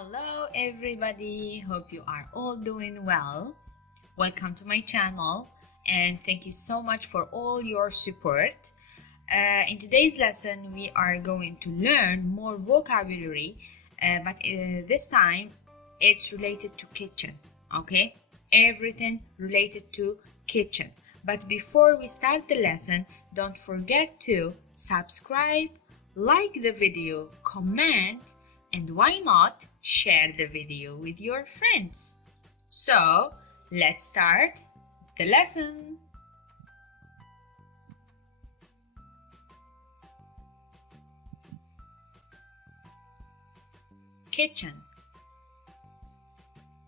Hello everybody, hope you are all doing well. Welcome to my channel and thank you so much for all your support. In today's lesson we are going to learn more vocabulary but this time it's related to kitchen, okay? Everything related to kitchen. But before we start the lesson, don't forget to subscribe, like the video, comment, and why not share the video with your friends. So let's start the lesson. Kitchen,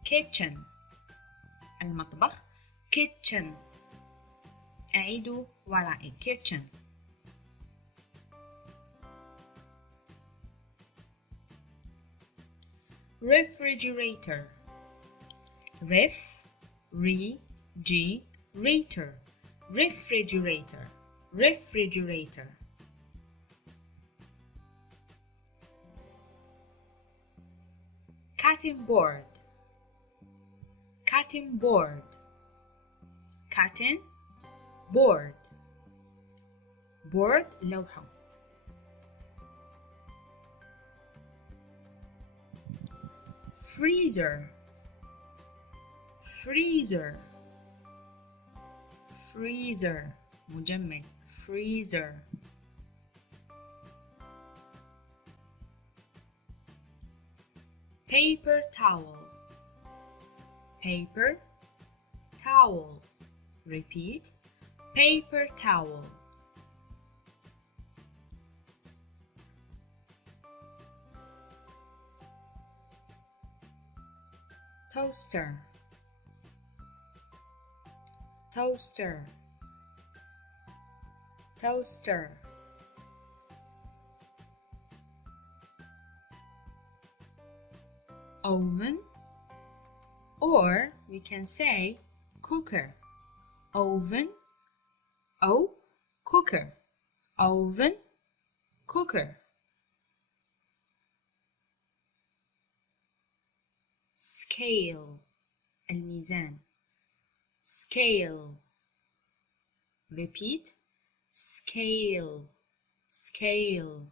kitchen. المطبخ. kitchen. أعيدوا ورائي. kitchen. refrigerator. refrigerator. refrigerator. refrigerator. cutting board. cutting board. cutting board. board لوحة. freezer. freezer. freezer مجمد. freezer. paper towel. paper towel. repeat. paper towel. toaster. toaster. toaster. oven, or we can say cooker. oven, cooker. oven, cooker. scale. الميزان. scale. repeat. scale. scale.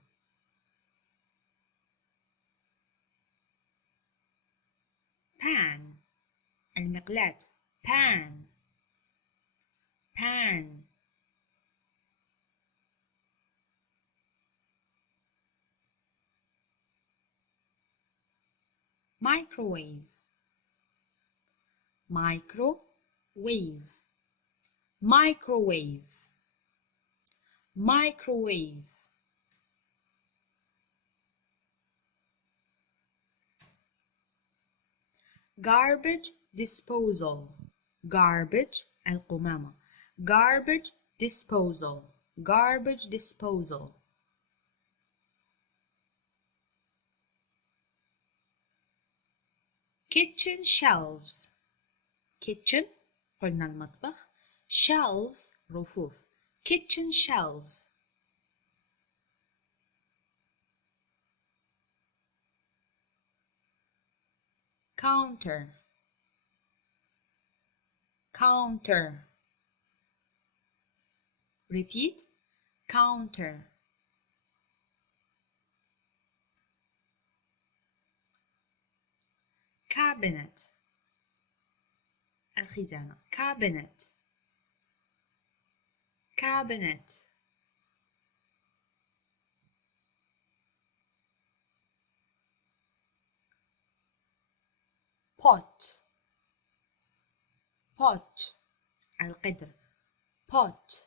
pan. المقلاة. pan. pan. microwave. microwave. microwave. microwave. garbage disposal. garbage القمامة. garbage disposal. garbage disposal. kitchen shelves. kitchen قلنا المطبخ. shelves رفوف. kitchen shelves. counter. counter. repeat. counter. cabinet. الخزانة. cabinet. cabinet. pot. pot القدر. pot.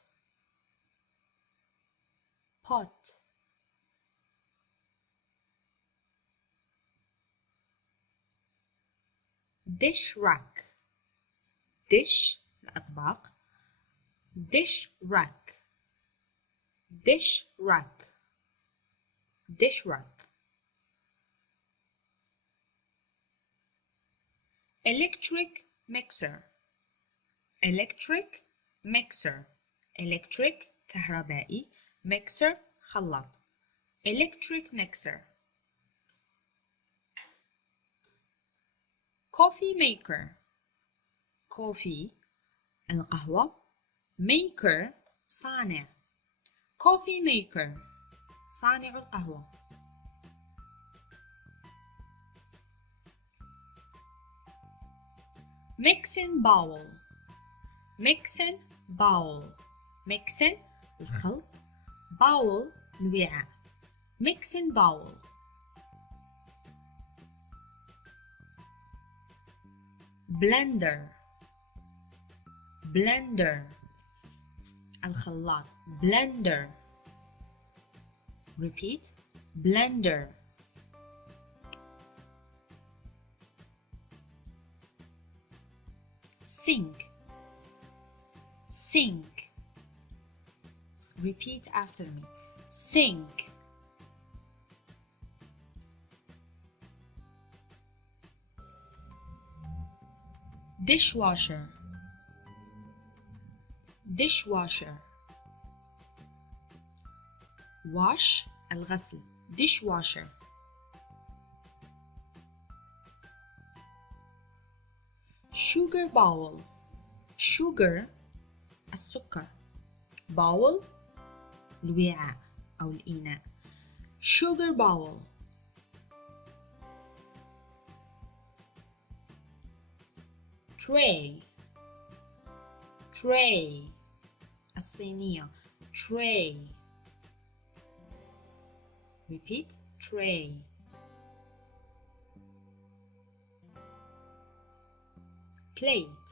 pot. dish rack. dish الأطباق. dish rack. dish rack. dish rack. electric mixer. electric mixer. electric كهربائي. mixer خلاط. electric mixer. coffee maker. coffee القهوة، maker صانع. coffee maker صانع القهوة. mixing bowl. mixing bowl. mixing الخلط، bowl الوعاء. mixing bowl. blender. blender الخلاط، blender. repeat blender. sink. sink. repeat after me. sink. dishwasher. dishwasher wash الغسل، dishwasher. sugar bowl. sugar السكر، bowl الوعاء أو الإناء. sugar bowl. tray. tray الصينية، tray. repeat tray. plate.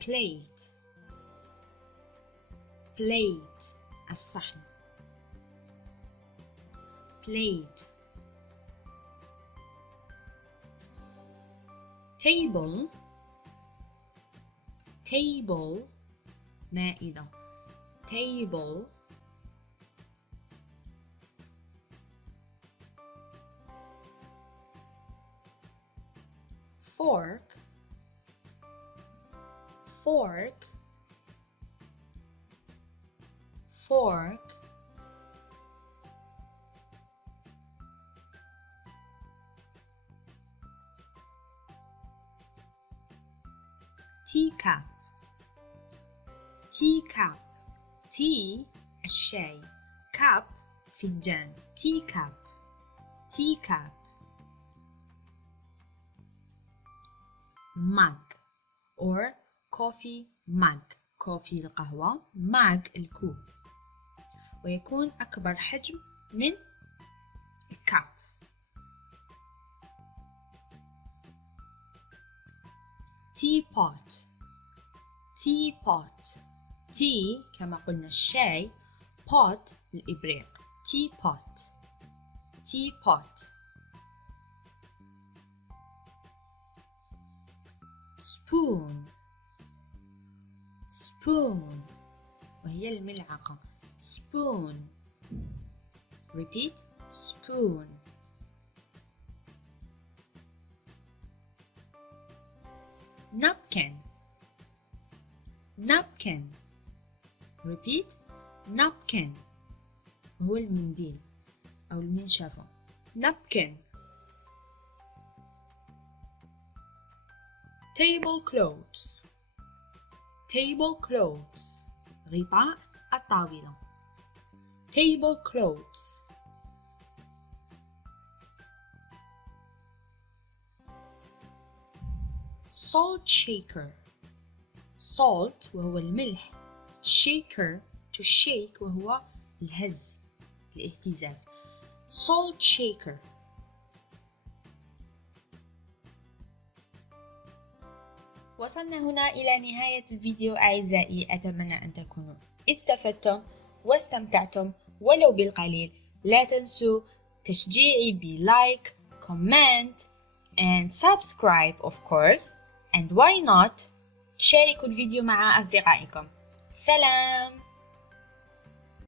plate. plate الصحن، plate. table. table مائدة، table. fork. fork. fork. teacup. teacup tea الشاي، cup فنجان، teacup. teacup. mug or coffee mug. coffee القهوة، mug الكوب، ويكون أكبر حجم من الكاب. teapot. teapot tea كما قلنا الشاي، pot الإبريق، teapot. teapot. spoon. spoon وهي الملعقة، spoon. repeat spoon. napkin. napkin. repeat napkin هو المنديل أو المنشفة، napkin. tablecloths. tablecloths غطاء الطاولة، tablecloths. salt shaker. salt وهو الملح، shaker to shake وهو الهز، الاهتزاز، salt shaker. وصلنا هنا إلى نهاية الفيديو أعزائي، أتمنى أن تكونوا استفدتم واستمتعتم ولو بالقليل. لا تنسوا تشجيعي بلايك، comment and subscribe of course, and why not شاركوا الفيديو مع أصدقائكم. سلام.